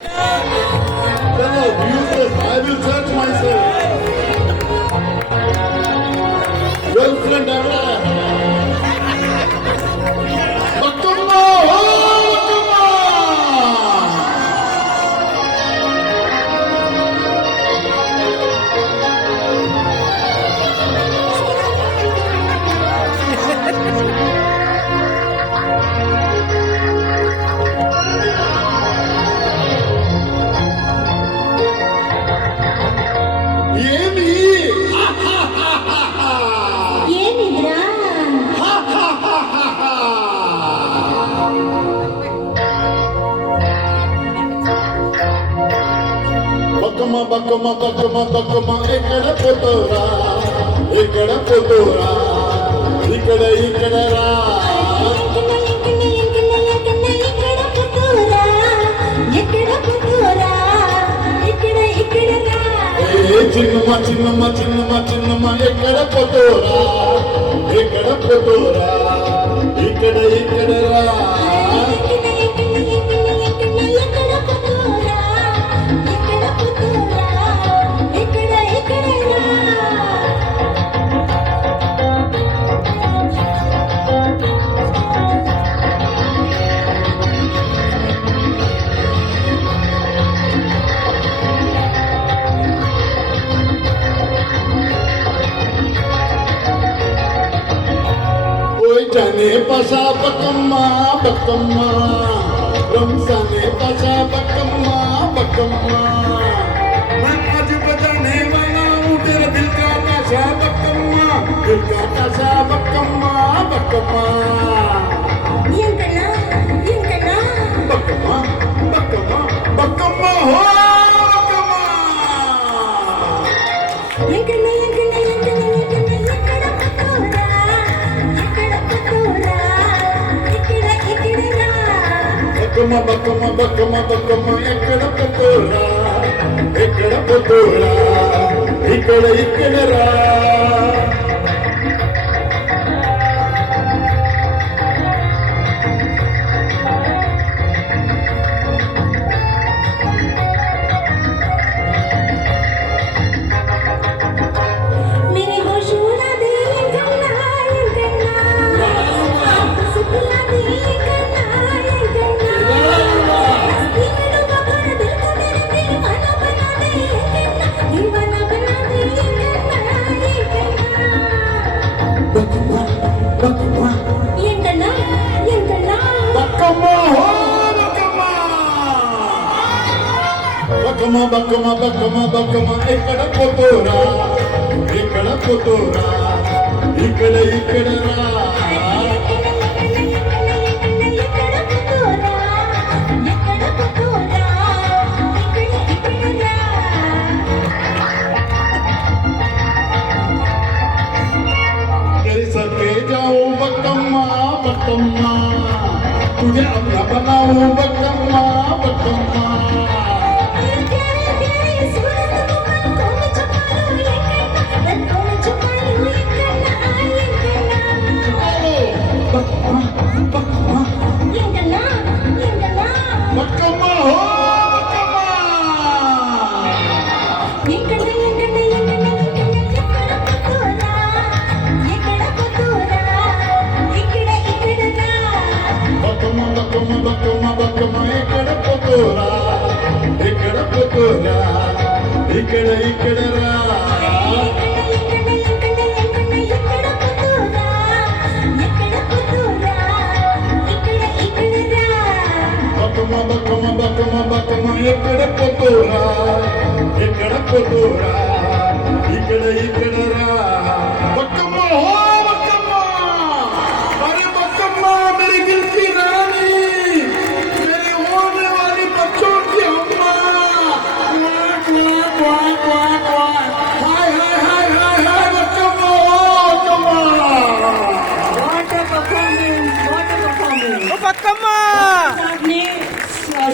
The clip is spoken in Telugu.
I will search myself. Girlfriend ever. Bakkumma, oh Bakkumma. ఏమి ఏమిద్రా బక్కమ్మ బక్కమ్మ బక్కమ్మ బక్కమ్మ ఎక్కడ పోతోరా ఎక్కడ పోతోరా ఇక్కడ ఇక్కడ రా ఏ చిన్నమ్మ చిన్నమ్మ చిన్నమ్మ చిన్నమ్మ ఎక్కడ పోతోరా ఎక్కడ పోతోరా ఇక్కడ ఇక్కడ రా जाने पसा बकम्मा बकम्मा रमजाने पसा बकम्मा बकम्मा मैं आज बजाने वाला हूँ तेरे दिल का ताशा बकम्मा दिल का ताशा बकम्मा बकम्मा बकम्मा बकम्मा बकम्मा हो బక్కమ్మ బక్కమ్మ బక్కమ్మ బక్కమ్మ ఎక్కడ పోతోరా ఎక్కడ పోతోరా ఇక్కడ ఇక్కడ రా బక్కమ్మ బక్కమ్మ బక్కమ్మ బక్కమ్మ ఎక్కడ పోతోరా ఎక్కడ పోతోరా ఇక్కడ ఇక్కడ రా तेरे सर पे जाऊं बकम्मा बकम्मा तुझे अपना बनाऊं बकम्मा बकम्मा బక్కమ్మ హో బక్కమ్మ బక్కమ్మ బక్కమ్మ బక్కమ్మ ఎక్కడ పోతోరా ఎక్కడ పోతోరా ఇక్కడ ఇక్కడ రా బక్కమ్మ బక్కమ్మ బక్కమ్మ బక్కమ్మ ఎక్కడ పోతోరా ఎక్కడ పోతోరా ఇక్కడ ఇక్కడ రా బక్కమ్మ హో బక్కమ్మ అరే బక్కమ్మ मेरी दिल की रानी मेरी होने वाली बच्चों की अम्मा हाय हाय हाय हाय हाय बక్కమ్మ बక్కమ్మ బక్కమ్మ